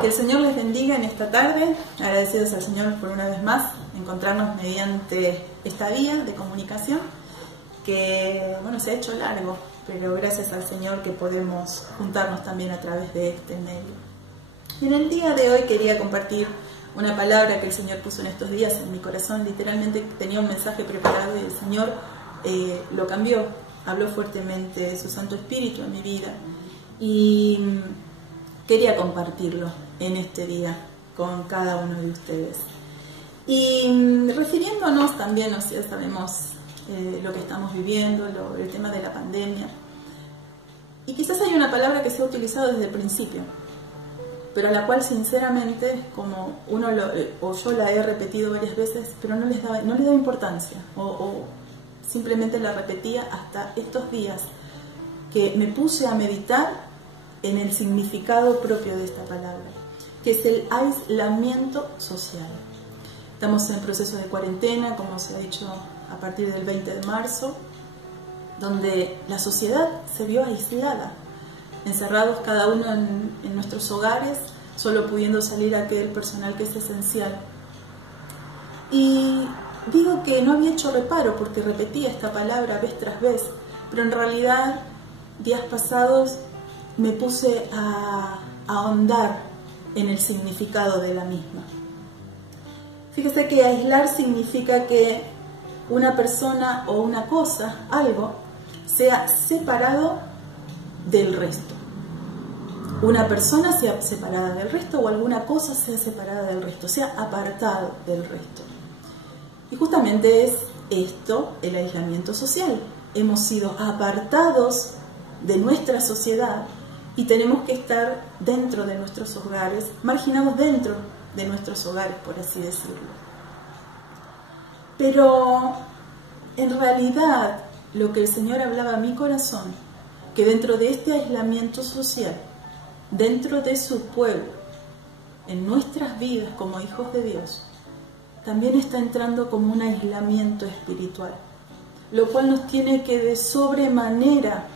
Que el Señor les bendiga en esta tarde, agradecidos al Señor por una vez más encontrarnos mediante esta vía de comunicación que, bueno, se ha hecho largo, pero gracias al Señor que podemos juntarnos también a través de este medio. Y en el día de hoy quería compartir una palabra que el Señor puso en estos días en mi corazón. Literalmente tenía un mensaje preparado y el Señor lo cambió, habló fuertemente de su Santo Espíritu en mi vida y quería compartirlo en este día con cada uno de ustedes. Y refiriéndonos también, o sea, sabemos lo que estamos viviendo, el tema de la pandemia. Y quizás hay una palabra que se ha utilizado desde el principio, pero a la cual sinceramente, como o yo la he repetido varias veces, pero no le daba importancia, o simplemente la repetía hasta estos días que me puse a meditar en el significado propio de esta palabra, que es el aislamiento social. Estamos en proceso de cuarentena, como se ha dicho a partir del 20 de marzo, donde la sociedad se vio aislada, encerrados cada uno en nuestros hogares, solo pudiendo salir aquel personal que es esencial. Y digo que no había hecho reparo porque repetía esta palabra vez tras vez, pero en realidad días pasados me puse a ahondar en el significado de la misma. Fíjese que aislar significa que una persona o una cosa, algo, sea separado del resto. Una persona sea separada del resto o alguna cosa sea separada del resto, sea apartado del resto. Y justamente es esto el aislamiento social. Hemos sido apartados de nuestra sociedad y tenemos que estar dentro de nuestros hogares, marginados dentro de nuestros hogares, por así decirlo. Pero en realidad lo que el Señor hablaba a mi corazón, que dentro de este aislamiento social, dentro de su pueblo, en nuestras vidas como hijos de Dios, también está entrando como un aislamiento espiritual, lo cual nos tiene que de sobremanera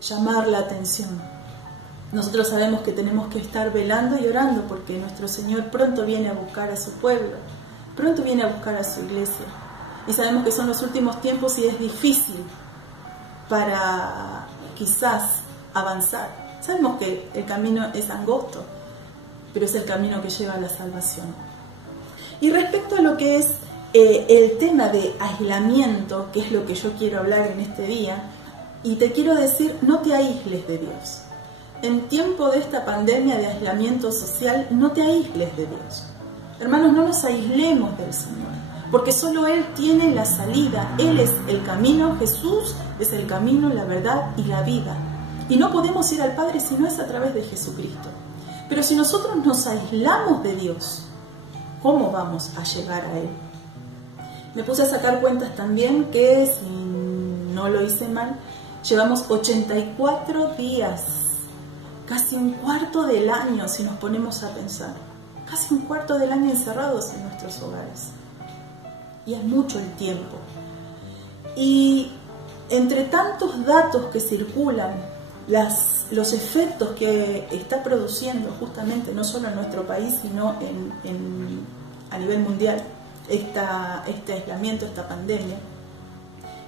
llamar la atención. Nosotros sabemos que tenemos que estar velando y orando porque nuestro Señor pronto viene a buscar a su pueblo, pronto viene a buscar a su iglesia. Y sabemos que son los últimos tiempos y es difícil para quizás avanzar. Sabemos que el camino es angosto, pero es el camino que lleva a la salvación. Y respecto a lo que es el tema de aislamiento, que es lo que yo quiero hablar en este día, y te quiero decir, no te aísles de Dios. En tiempo de esta pandemia de aislamiento social, no te aísles de Dios. Hermanos, no nos aislemos del Señor, porque solo Él tiene la salida. Él es el camino, Jesús es el camino, la verdad y la vida. Y no podemos ir al Padre si no es a través de Jesucristo. Pero si nosotros nos aislamos de Dios, ¿cómo vamos a llegar a Él? Me puse a sacar cuentas también que, si no lo hice mal, llevamos 84 días, casi un cuarto del año si nos ponemos a pensar, casi un cuarto del año encerrados en nuestros hogares. Y es mucho el tiempo. Y entre tantos datos que circulan, los efectos que está produciendo justamente no solo en nuestro país, sino a nivel mundial, este aislamiento, esta pandemia,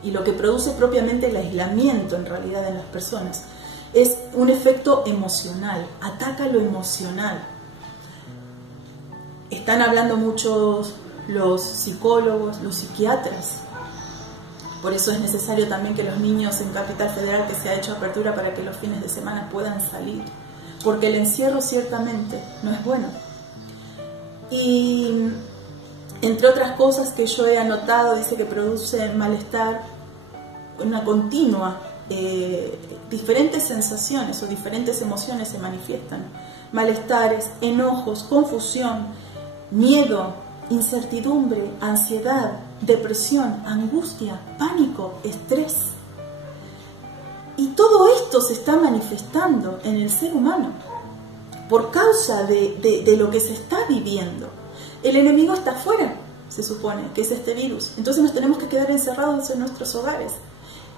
y lo que produce propiamente el aislamiento en realidad en las personas, es un efecto emocional, ataca lo emocional. Están hablando muchos los psicólogos, los psiquiatras. Por eso es necesario también que los niños en Capital Federal, que se ha hecho apertura para que los fines de semana puedan salir, porque el encierro ciertamente no es bueno. Y entre otras cosas que yo he anotado, dice que produce malestar, una continua, diferentes sensaciones o diferentes emociones se manifiestan. Malestares, enojos, confusión, miedo, incertidumbre, ansiedad, depresión, angustia, pánico, estrés. Y todo esto se está manifestando en el ser humano por causa de lo que se está viviendo. El enemigo está afuera, se supone, que es este virus. Entonces nos tenemos que quedar encerrados en nuestros hogares.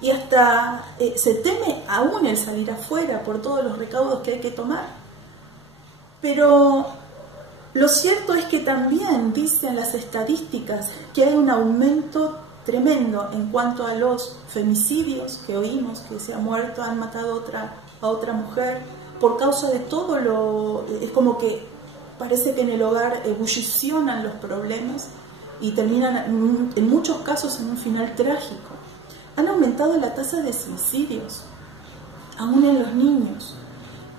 Y hasta se teme aún el salir afuera por todos los recaudos que hay que tomar. Pero lo cierto es que también dicen las estadísticas que hay un aumento tremendo en cuanto a los femicidios que oímos, que se ha muerto, han matado a otra mujer, por causa de todo es como que parece que en el hogar ebullicionan los problemas y terminan en muchos casos en un final trágico. Han aumentado la tasa de suicidios, aún en los niños.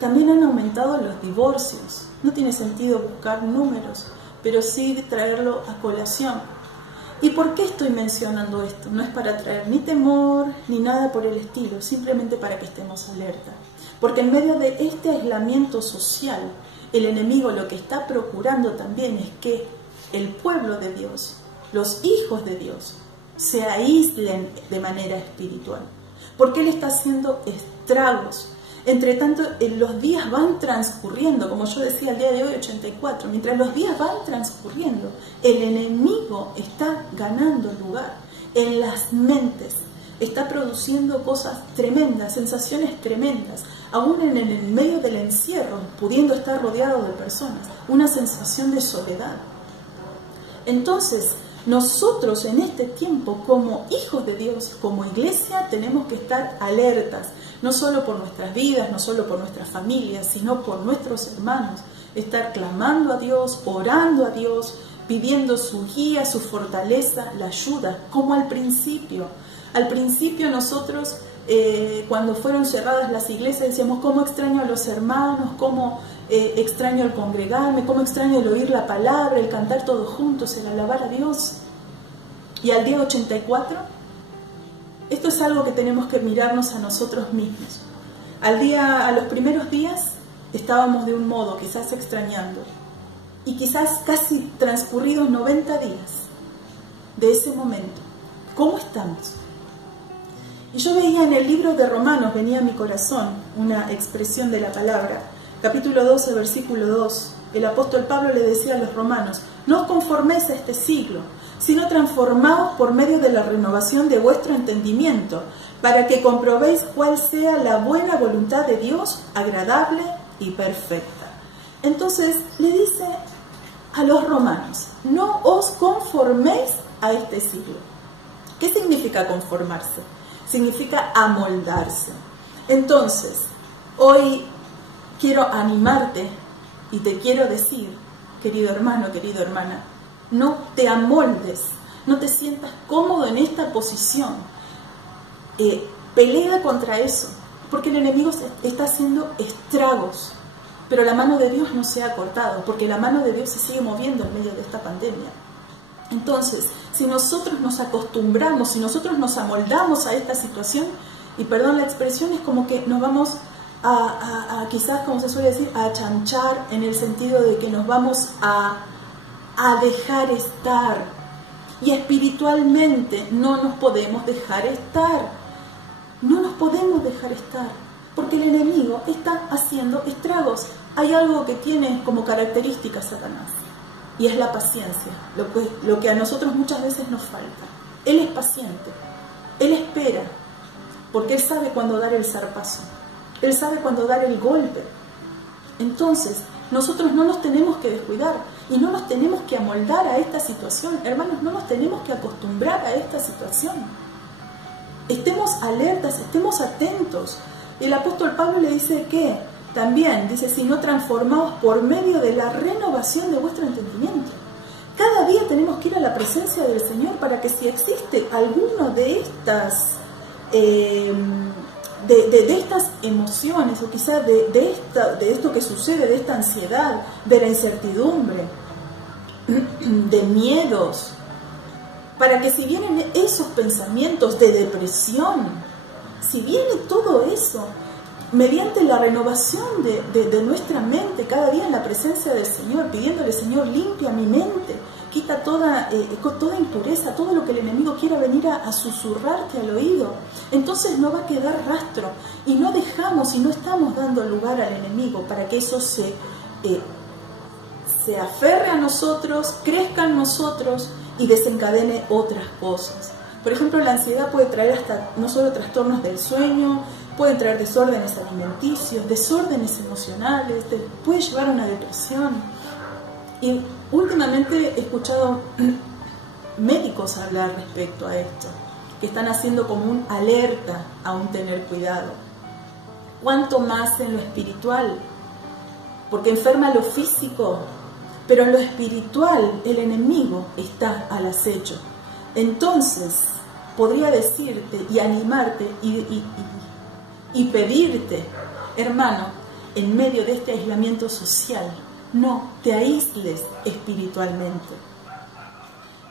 También han aumentado los divorcios. No tiene sentido buscar números, pero sí traerlo a colación. ¿Y por qué estoy mencionando esto? No es para traer ni temor ni nada por el estilo, simplemente para que estemos alerta. Porque en medio de este aislamiento social, el enemigo lo que está procurando también es que el pueblo de Dios, los hijos de Dios, se aíslen de manera espiritual. Porque Él está haciendo estragos. Entre tanto, los días van transcurriendo, como yo decía el día de hoy, 84, mientras los días van transcurriendo, el enemigo está ganando lugar en las mentes, está produciendo cosas tremendas, sensaciones tremendas, aún en el medio del encierro, pudiendo estar rodeado de personas, una sensación de soledad. Entonces, nosotros en este tiempo, como hijos de Dios, como iglesia, tenemos que estar alertas, no solo por nuestras vidas, no solo por nuestras familias, sino por nuestros hermanos, estar clamando a Dios, orando a Dios, pidiendo su guía, su fortaleza, la ayuda, como al principio. Al principio nosotros, cuando fueron cerradas las iglesias, decíamos, ¿cómo extraño a los hermanos? ¿Cómo extraño el congregarme? ¿Cómo extraño el oír la palabra, el cantar todos juntos, el alabar a Dios? Y al día 84, esto es algo que tenemos que mirarnos a nosotros mismos. A los primeros días estábamos de un modo, quizás extrañando, y quizás casi transcurridos 90 días de ese momento. ¿Cómo estamos? Y yo veía en el libro de Romanos, venía a mi corazón una expresión de la palabra, capítulo 12, versículo 2. El apóstol Pablo le decía a los romanos, no os conforméis a este siglo, sino transformaos por medio de la renovación de vuestro entendimiento, para que comprobéis cuál sea la buena voluntad de Dios, agradable y perfecta. Entonces le dice a los romanos, no os conforméis a este siglo. ¿Qué significa conformarse? Significa amoldarse. Entonces, hoy quiero animarte y te quiero decir, querido hermano, querida hermana, no te amoldes, no te sientas cómodo en esta posición. Pelea contra eso, porque el enemigo está haciendo estragos, pero la mano de Dios no se ha cortado, porque la mano de Dios se sigue moviendo en medio de esta pandemia. Entonces, si nosotros nos acostumbramos, si nosotros nos amoldamos a esta situación, y perdón la expresión, es como que nos vamos a quizás, como se suele decir, a achanchar, en el sentido de que nos vamos a dejar estar. Y espiritualmente no nos podemos dejar estar. No nos podemos dejar estar, porque el enemigo está haciendo estragos. Hay algo que tiene como característica Satanás, y es la paciencia, lo que a nosotros muchas veces nos falta. Él es paciente, Él espera, porque Él sabe cuándo dar el zarpazo, Él sabe cuándo dar el golpe. Entonces, nosotros no nos tenemos que descuidar y no nos tenemos que amoldar a esta situación. Hermanos, no nos tenemos que acostumbrar a esta situación. Estemos alertas, estemos atentos. El apóstol Pablo le dice que también, dice, si no transformados por medio de la renovación de vuestro entendimiento. Cada día tenemos que ir a la presencia del Señor para que si existe alguno de estas de estas emociones, o quizás de esto que sucede, de esta ansiedad, de la incertidumbre, de miedos, para que si vienen esos pensamientos de depresión, si viene todo eso, mediante la renovación de nuestra mente, cada día en la presencia del Señor, pidiéndole, Señor, limpia mi mente, quita toda impureza, todo lo que el enemigo quiera venir a susurrarte al oído, entonces no va a quedar rastro, y no dejamos y no estamos dando lugar al enemigo para que eso se aferre a nosotros, crezca en nosotros y desencadene otras cosas. Por ejemplo, la ansiedad puede traer hasta no solo trastornos del sueño, pueden traer desórdenes alimenticios, desórdenes emocionales, te puede llevar a una depresión. Y últimamente he escuchado médicos hablar respecto a esto, que están haciendo como un alerta a un tener cuidado. ¿Cuánto más en lo espiritual? Porque enferma lo físico, pero en lo espiritual el enemigo está al acecho. Entonces, podría decirte y animarte y pedirte, hermano, en medio de este aislamiento social, no te aísles espiritualmente.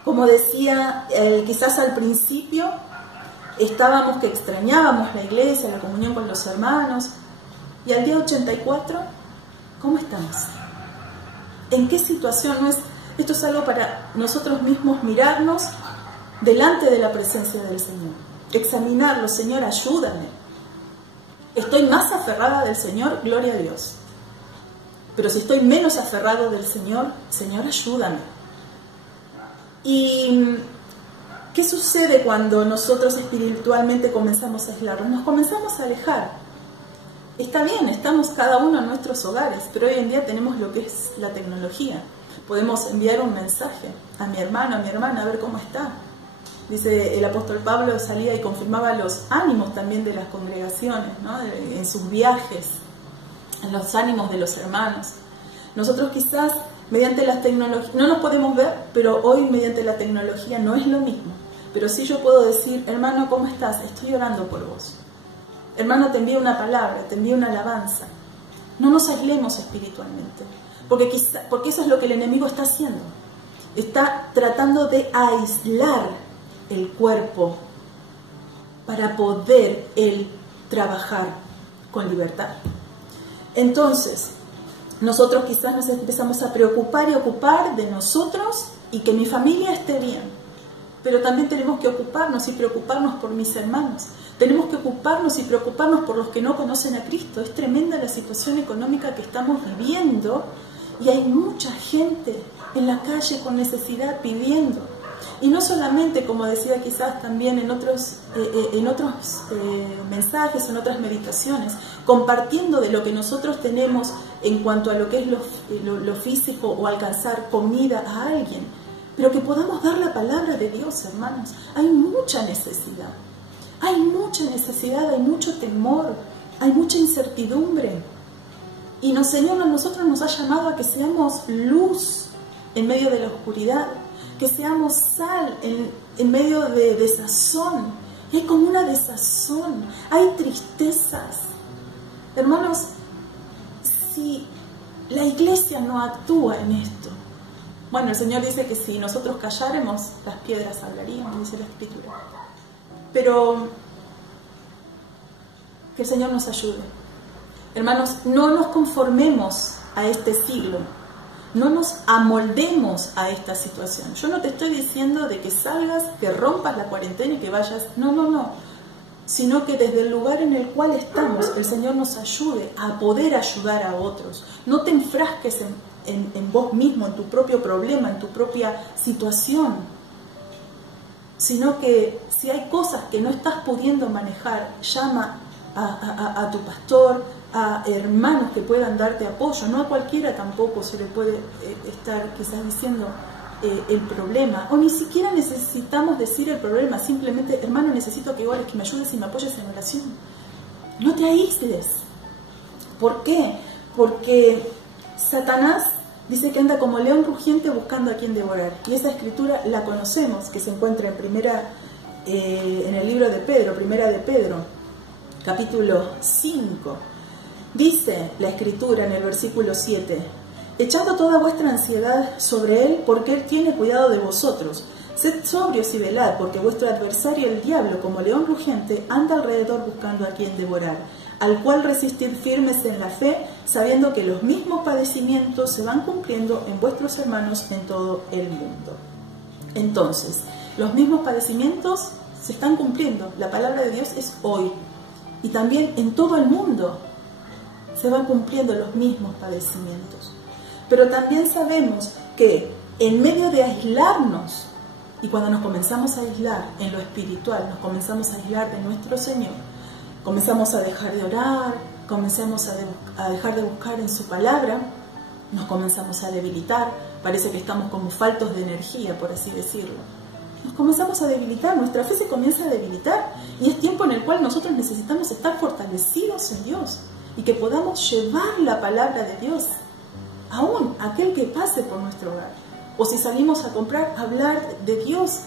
Como decía, quizás al principio estábamos que extrañábamos la iglesia, la comunión con los hermanos, y al día 84, ¿cómo estamos? ¿En qué situación? Esto es algo para nosotros mismos mirarnos delante de la presencia del Señor, examinarlo. Señor, ayúdame. Estoy más aferrada del Señor, gloria a Dios. Pero si estoy menos aferrado del Señor, Señor, ayúdame. ¿Y qué sucede cuando nosotros espiritualmente comenzamos a aislarnos? Nos comenzamos a alejar. Está bien, estamos cada uno en nuestros hogares, pero hoy en día tenemos lo que es la tecnología. Podemos enviar un mensaje a mi hermano, a mi hermana, a ver cómo está. Dice el apóstol Pablo, salía y confirmaba los ánimos también de las congregaciones, ¿no? En sus viajes, en los ánimos de los hermanos. Nosotros quizás mediante la tecnología, no nos podemos ver, pero hoy mediante la tecnología no es lo mismo. Pero sí yo puedo decir, hermano, ¿cómo estás? Estoy orando por vos. Hermano, te envío una palabra, te envío una alabanza. No nos aislemos espiritualmente, porque eso es lo que el enemigo está haciendo. Está tratando de aislar el cuerpo para poder él trabajar con libertad. Entonces, nosotros quizás nos empezamos a preocupar y ocupar de nosotros y que mi familia esté bien. Pero también tenemos que ocuparnos y preocuparnos por mis hermanos. Tenemos que ocuparnos y preocuparnos por los que no conocen a Cristo. Es tremenda la situación económica que estamos viviendo y hay mucha gente en la calle con necesidad pidiendo. Y no solamente, como decía quizás también en otros mensajes, en otras meditaciones, compartiendo de lo que nosotros tenemos en cuanto a lo que es lo físico o alcanzar comida a alguien, pero que podamos dar la palabra de Dios, hermanos. Hay mucha necesidad, hay mucho temor, hay mucha incertidumbre. Y el Señor a nosotros nos ha llamado a que seamos luz en medio de la oscuridad, que seamos sal en medio de desazón. Y hay como una desazón, hay tristezas. Hermanos, si la iglesia no actúa en esto, bueno, el Señor dice que si nosotros calláramos, las piedras hablarían, dice la Escritura. Pero que el Señor nos ayude. Hermanos, no nos conformemos a este siglo. No nos amoldemos a esta situación. Yo no te estoy diciendo de que salgas, que rompas la cuarentena y que vayas. No. Sino que desde el lugar en el cual estamos, el Señor nos ayude a poder ayudar a otros. No te enfrasques en vos mismo, en tu propio problema, en tu propia situación. Sino que si hay cosas que no estás pudiendo manejar, llama a tu pastor, a hermanos que puedan darte apoyo. No a cualquiera tampoco se le puede estar quizás diciendo el problema, o ni siquiera necesitamos decir el problema, simplemente, hermano, necesito que ores, que me ayudes y me apoyes en oración. No te aísles. ¿Por qué? Porque Satanás dice que anda como león rugiente buscando a quien devorar, y esa escritura la conocemos, que se encuentra en el libro de Pedro, primera de Pedro, capítulo 5. Dice la Escritura en el versículo 7, echando toda vuestra ansiedad sobre Él, porque Él tiene cuidado de vosotros. Sed sobrios y velad, porque vuestro adversario el diablo, como león rugiente, anda alrededor buscando a quien devorar, al cual resistid firmes en la fe, sabiendo que los mismos padecimientos se van cumpliendo en vuestros hermanos en todo el mundo. Entonces, los mismos padecimientos se están cumpliendo. La palabra de Dios es hoy. Y también en todo el mundo se van cumpliendo los mismos padecimientos. Pero también sabemos que en medio de aislarnos, y cuando nos comenzamos a aislar en lo espiritual, nos comenzamos a aislar de nuestro Señor, comenzamos a dejar de orar, comenzamos a dejar de buscar en su palabra, nos comenzamos a debilitar, parece que estamos como faltos de energía, por así decirlo. Nos comenzamos a debilitar, nuestra fe se comienza a debilitar y es tiempo en el cual nosotros necesitamos estar fortalecidos en Dios y que podamos llevar la palabra de Dios aún a aquel que pase por nuestro hogar. O si salimos a comprar, hablar de Dios,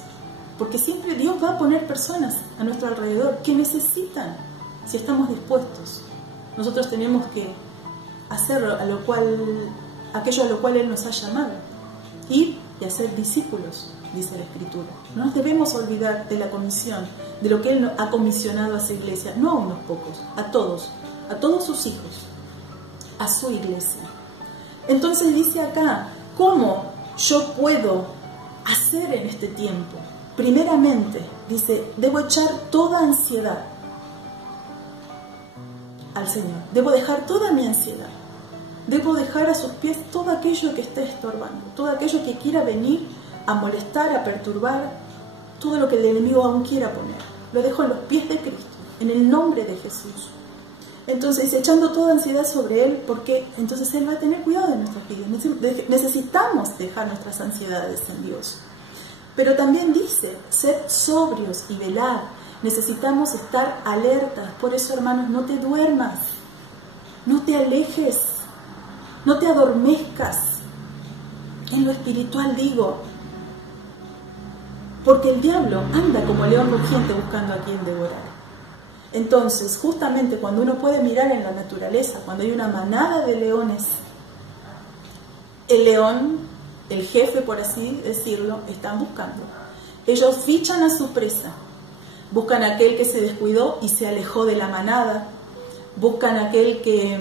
porque siempre Dios va a poner personas a nuestro alrededor que necesitan, si estamos dispuestos. Nosotros tenemos que hacer aquello a lo cual Él nos ha llamado, ir y hacer discípulos, dice la Escritura. No nos debemos olvidar de la comisión, de lo que Él ha comisionado a esa iglesia, no a unos pocos, a todos sus hijos, a su iglesia. Entonces dice acá, ¿cómo yo puedo hacer en este tiempo? Primeramente, dice, debo echar toda ansiedad al Señor. Debo dejar toda mi ansiedad. Debo dejar a sus pies todo aquello que esté estorbando, todo aquello que quiera venir a molestar, a perturbar, todo lo que el enemigo aún quiera poner. Lo dejo en los pies de Cristo, en el nombre de Jesús. Entonces, echando toda ansiedad sobre Él, porque entonces Él va a tener cuidado de nuestras vidas. Necesitamos dejar nuestras ansiedades en Dios. Pero también dice, sed sobrios y velad. Necesitamos estar alertas. Por eso, hermanos, no te duermas, no te alejes, no te adormezcas. En lo espiritual digo, porque el diablo anda como león rugiente buscando a quien devorar. Entonces, justamente cuando uno puede mirar en la naturaleza, cuando hay una manada de leones, el león, el jefe, por así decirlo, están buscando. Ellos fichan a su presa, buscan a aquel que se descuidó y se alejó de la manada, buscan a aquel que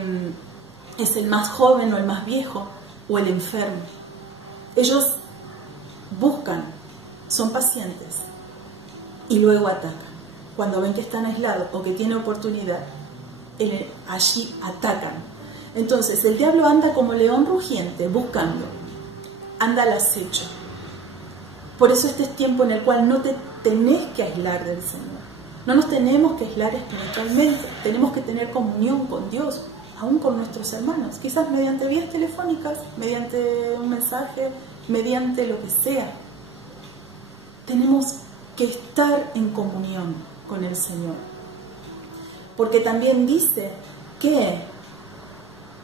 es el más joven o el más viejo o el enfermo. Ellos buscan, son pacientes y luego atacan. Cuando ven que están aislados o que tienen oportunidad, allí atacan. Entonces el diablo anda como león rugiente buscando, anda al acecho. Por eso este es tiempo en el cual no te tenés que aislar del Señor. No nos tenemos que aislar espiritualmente. Tenemos que tener comunión con Dios, aún con nuestros hermanos. Quizás mediante vías telefónicas, mediante un mensaje, mediante lo que sea. Tenemos que estar en comunión con el Señor. Porque también dice que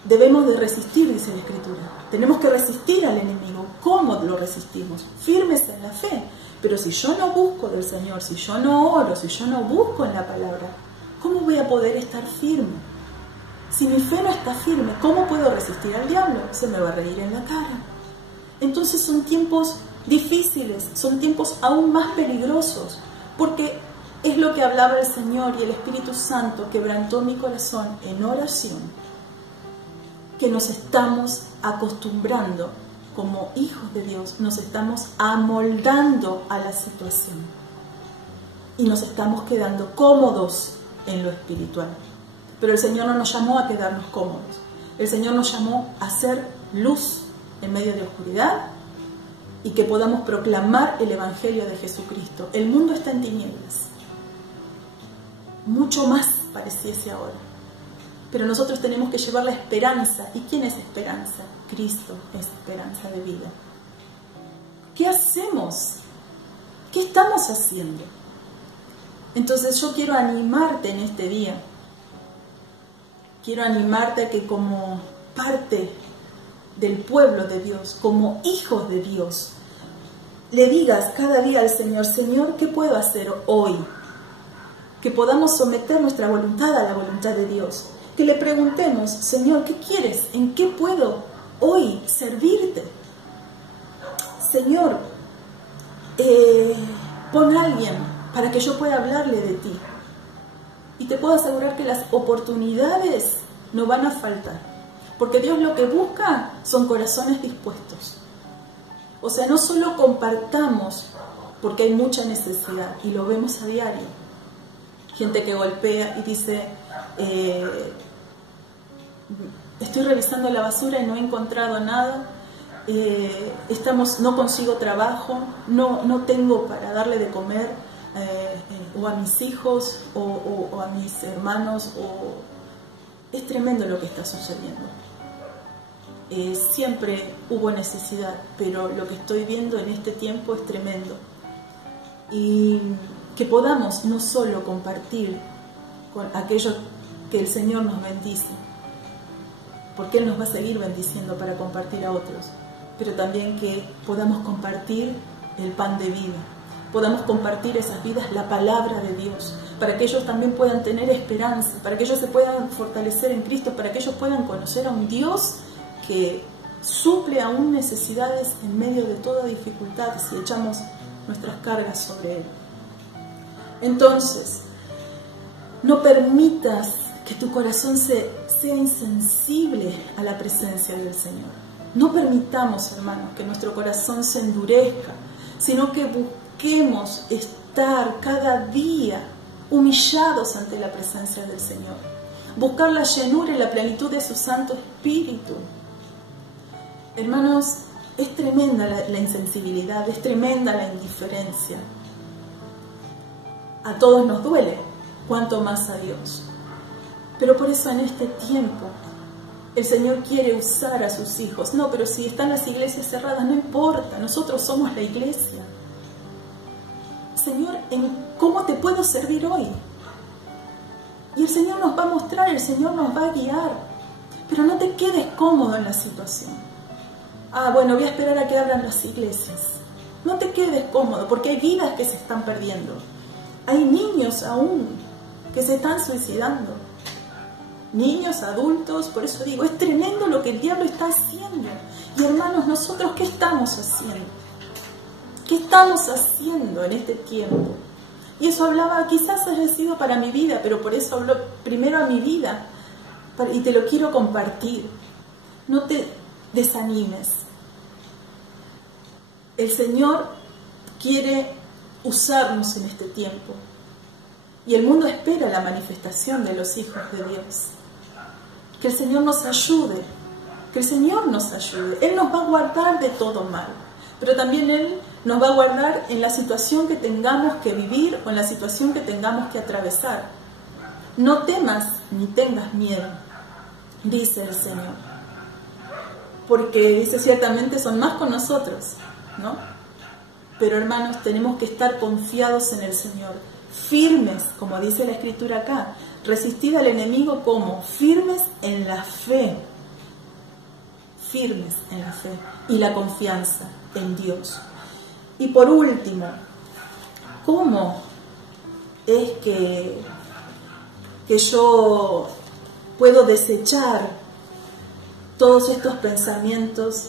debemos de resistir, dice la Escritura. Tenemos que resistir al enemigo. ¿Cómo lo resistimos? Firmes en la fe. Pero si yo no busco del Señor, si yo no oro, si yo no busco en la palabra, ¿cómo voy a poder estar firme? Si mi fe no está firme, ¿cómo puedo resistir al diablo? Se me va a reír en la cara. Entonces son tiempos difíciles, son tiempos aún más peligrosos, porque es lo que hablaba el Señor y el Espíritu Santo quebrantó mi corazón en oración, que nos estamos acostumbrando como hijos de Dios, nos estamos amoldando a la situación y nos estamos quedando cómodos en lo espiritual. Pero el Señor no nos llamó a quedarnos cómodos, el Señor nos llamó a ser luz en medio de oscuridad y que podamos proclamar el Evangelio de Jesucristo. El mundo está en tinieblas, mucho más pareciese ahora, pero nosotros tenemos que llevar la esperanza. ¿Y quién es esperanza? Cristo es esperanza de vida. ¿Qué hacemos? ¿Qué estamos haciendo? Entonces yo quiero animarte en este día, quiero animarte a que como parte del pueblo de Dios, como hijos de Dios, le digas cada día al Señor, Señor, ¿qué puedo hacer hoy? Que podamos someter nuestra voluntad a la voluntad de Dios. Que le preguntemos, Señor, ¿qué quieres? ¿En qué puedo hoy servirte? Señor, pon a alguien para que yo pueda hablarle de ti. Y te puedo asegurar que las oportunidades no van a faltar. Porque Dios lo que busca son corazones dispuestos. O sea, no solo compartamos porque hay mucha necesidad y lo vemos a diario. Gente que golpea y dice, estoy revisando la basura y no he encontrado nada, no consigo trabajo, no tengo para darle de comer o a mis hijos, o a mis hermanos, es tremendo lo que está sucediendo. Siempre hubo necesidad, pero lo que estoy viendo en este tiempo es tremendo. Y que podamos no solo compartir con aquello que el Señor nos bendice, porque Él nos va a seguir bendiciendo para compartir a otros, pero también que podamos compartir el pan de vida, podamos compartir esas vidas, la palabra de Dios, para que ellos también puedan tener esperanza, para que ellos se puedan fortalecer en Cristo, para que ellos puedan conocer a un Dios que suple aún necesidades en medio de toda dificultad si echamos nuestras cargas sobre Él. Entonces, no permitas que tu corazón sea insensible a la presencia del Señor. No permitamos, hermanos, que nuestro corazón se endurezca, sino que busquemos estar cada día humillados ante la presencia del Señor. Buscar la llenura y la plenitud de su Santo Espíritu. Hermanos, es tremenda la insensibilidad, es tremenda la indiferencia. A todos nos duele, cuanto más a Dios. Pero por eso en este tiempo el Señor quiere usar a sus hijos. No, pero si están las iglesias cerradas, no importa, nosotros somos la iglesia. Señor, ¿cómo te puedo servir hoy? Y el Señor nos va a mostrar, el Señor nos va a guiar. Pero no te quedes cómodo en la situación. Bueno, voy a esperar a que abran las iglesias. No te quedes cómodo, porque hay vidas que se están perdiendo. Hay niños aún que se están suicidando. Niños, adultos, por eso digo, es tremendo lo que el diablo está haciendo. Y hermanos, nosotros, ¿qué estamos haciendo? ¿Qué estamos haciendo en este tiempo? Y eso hablaba, quizás haya sido para mi vida, pero por eso habló primero a mi vida. Y te lo quiero compartir. No te desanimes. El Señor quiere usarnos en este tiempo. Y el mundo espera la manifestación de los hijos de Dios. Que el Señor nos ayude. Que el Señor nos ayude. Él nos va a guardar de todo mal. Pero también Él nos va a guardar en la situación que tengamos que vivir o en la situación que tengamos que atravesar. No temas ni tengas miedo, dice el Señor. Porque dice, ciertamente son más con nosotros, ¿no? Pero hermanos, tenemos que estar confiados en el Señor. Firmes, como dice la Escritura acá. Resistid al enemigo como firmes en la fe. Firmes en la fe y la confianza en Dios. Y por último, ¿cómo es que yo puedo desechar todos estos pensamientos,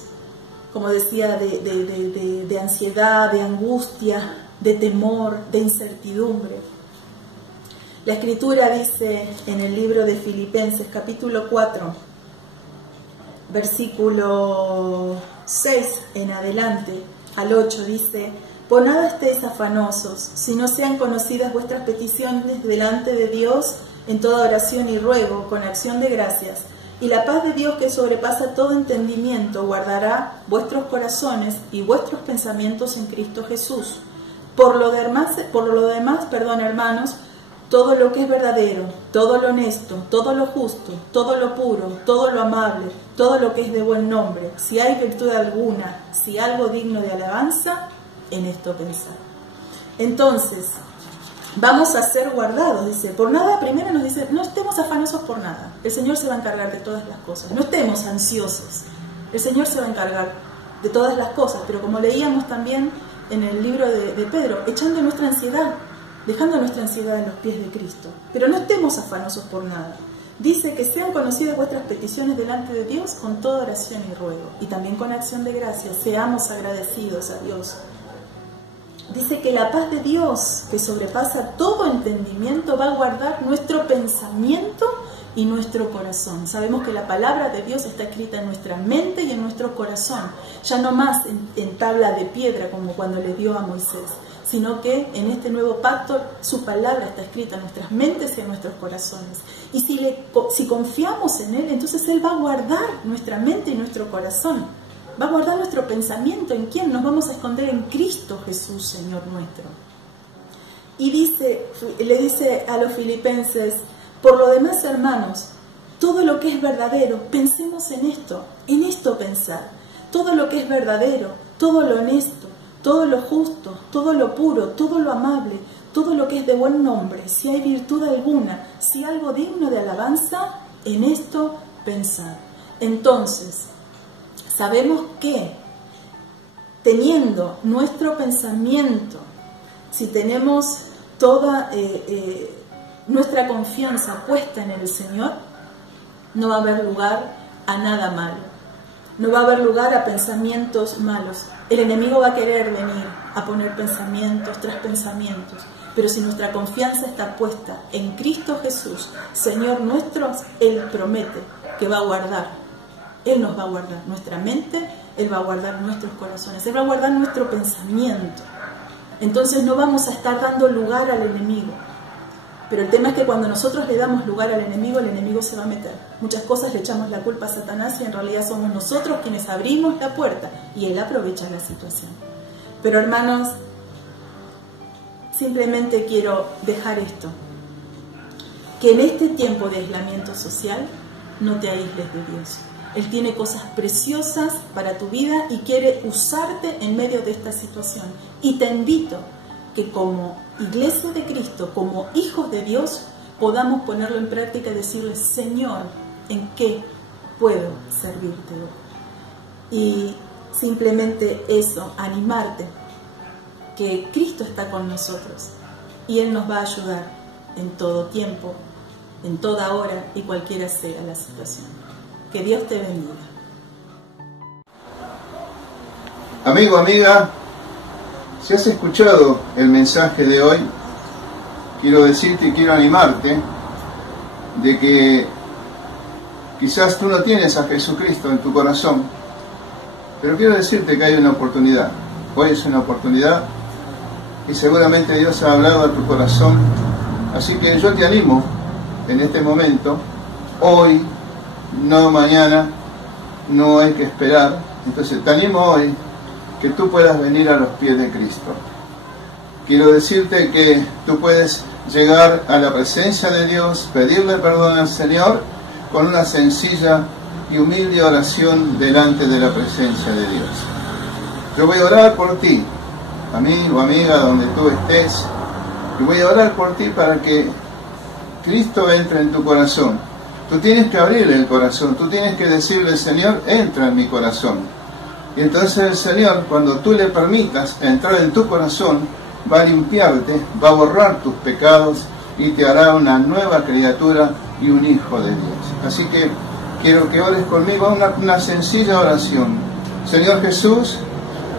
como decía, de ansiedad, de angustia, de temor, de incertidumbre? La Escritura dice en el libro de Filipenses, capítulo 4, versículo 6 en adelante, al 8, dice: por nada estéis afanosos, sino sean conocidas vuestras peticiones delante de Dios en toda oración y ruego, con acción de gracias. Y la paz de Dios, que sobrepasa todo entendimiento, guardará vuestros corazones y vuestros pensamientos en Cristo Jesús. Por lo demás, hermanos, todo lo que es verdadero, todo lo honesto, todo lo justo, todo lo puro, todo lo amable, todo lo que es de buen nombre, si hay virtud alguna, si algo digno de alabanza, en esto pensar. Entonces, vamos a ser guardados, dice. Por nada, primero nos dice, no estemos afanosos por nada. El Señor se va a encargar de todas las cosas. No estemos ansiosos. El Señor se va a encargar de todas las cosas. Pero como leíamos también en el libro de Pedro, echando nuestra ansiedad, dejando nuestra ansiedad en los pies de Cristo. Pero no estemos afanosos por nada. Dice que sean conocidas vuestras peticiones delante de Dios con toda oración y ruego. Y también con acción de gracias. Seamos agradecidos a Dios. Dice que la paz de Dios, que sobrepasa todo entendimiento, va a guardar nuestro pensamiento y nuestro corazón. Sabemos que la palabra de Dios está escrita en nuestra mente y en nuestro corazón. Ya no más en tabla de piedra como cuando le dio a Moisés, sino que en este nuevo pacto su palabra está escrita en nuestras mentes y en nuestros corazones. Y si confiamos en Él, entonces Él va a guardar nuestra mente y nuestro corazón. Va a guardar nuestro pensamiento. ¿En quién? Nos vamos a esconder en Cristo Jesús, Señor nuestro. Y le dice a los filipenses: por lo demás, hermanos, todo lo que es verdadero, pensemos en esto pensar. Todo lo que es verdadero, todo lo honesto, todo lo justo, todo lo puro, todo lo amable, todo lo que es de buen nombre, si hay virtud alguna, si algo digno de alabanza, en esto pensad. Entonces, sabemos que teniendo nuestro pensamiento, si tenemos toda nuestra confianza puesta en el Señor, no va a haber lugar a nada malo. No va a haber lugar a pensamientos malos. El enemigo va a querer venir a poner pensamientos tras pensamientos. Pero si nuestra confianza está puesta en Cristo Jesús, Señor nuestro, Él promete que va a guardar. Él nos va a guardar nuestra mente, Él va a guardar nuestros corazones, Él va a guardar nuestro pensamiento. Entonces no vamos a estar dando lugar al enemigo. Pero el tema es que cuando nosotros le damos lugar al enemigo, el enemigo se va a meter. Muchas cosas le echamos la culpa a Satanás y en realidad somos nosotros quienes abrimos la puerta y él aprovecha la situación. Pero hermanos, simplemente quiero dejar esto: que en este tiempo de aislamiento social no te aísles de Dios. Él tiene cosas preciosas para tu vida y quiere usarte en medio de esta situación. Y te invito que como iglesia de Cristo, como hijos de Dios, podamos ponerlo en práctica y decirle: Señor, ¿en qué puedo servirte hoy? Y simplemente eso, animarte, que Cristo está con nosotros y Él nos va a ayudar en todo tiempo, en toda hora y cualquiera sea la situación. Que Dios te bendiga. Amigo, amiga, si has escuchado el mensaje de hoy, quiero decirte y quiero animarte de que quizás tú no tienes a Jesucristo en tu corazón, pero quiero decirte que hay una oportunidad. Hoy es una oportunidad y seguramente Dios ha hablado a tu corazón. Así que yo te animo en este momento, hoy, no mañana, no hay que esperar. Entonces te animo hoy que tú puedas venir a los pies de Cristo. Quiero decirte que tú puedes llegar a la presencia de Dios, pedirle perdón al Señor con una sencilla y humilde oración delante de la presencia de Dios. Yo voy a orar por ti, amigo, amiga, donde tú estés, y voy a orar por ti para que Cristo entre en tu corazón. Tú tienes que abrirle el corazón, tú tienes que decirle: Señor, entra en mi corazón. Y entonces el Señor, cuando tú le permitas entrar en tu corazón, va a limpiarte, va a borrar tus pecados y te hará una nueva criatura y un hijo de Dios. Así que quiero que ores conmigo una sencilla oración. Señor Jesús,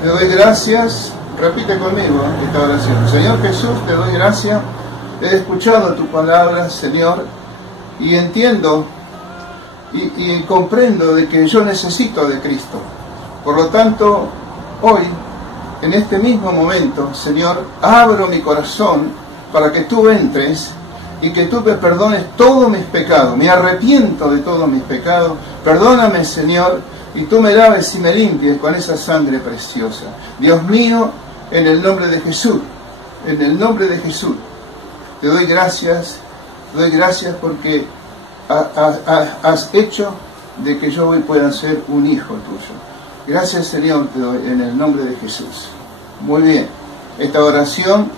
te doy gracias. Repite conmigo esta oración. Señor Jesús, te doy gracias. He escuchado tu palabra, Señor, y entiendo y comprendo de que yo necesito de Cristo. Por lo tanto, hoy, en este mismo momento, Señor, abro mi corazón para que tú entres y que tú me perdones todos mis pecados. Me arrepiento de todos mis pecados. Perdóname, Señor, y tú me laves y me limpies con esa sangre preciosa. Dios mío, en el nombre de Jesús, en el nombre de Jesús, te doy gracias porque has hecho de que yo hoy pueda ser un hijo tuyo. Gracias, Señor, te doy en el nombre de Jesús. Muy bien, esta oración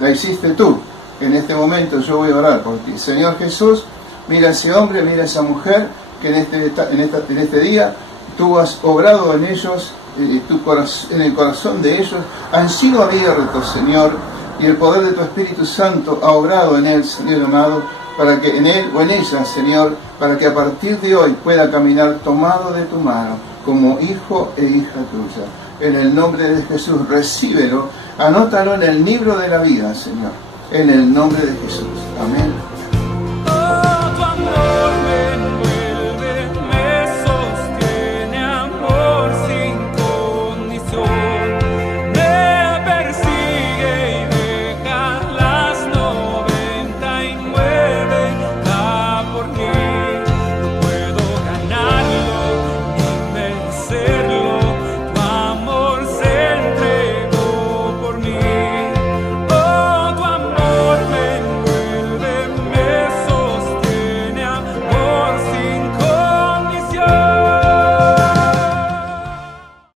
la hiciste tú. En este momento yo voy a orar por ti. Señor Jesús, mira a ese hombre, mira a esa mujer que en este día tú has obrado en ellos, en el corazón de ellos, han sido abiertos, Señor, y el poder de tu Espíritu Santo ha obrado en él, Señor amado, para que en él o en ella, Señor, para que a partir de hoy pueda caminar tomado de tu mano, como hijo e hija tuya. En el nombre de Jesús, recíbelo, anótalo en el libro de la vida, Señor, en el nombre de Jesús. Amén.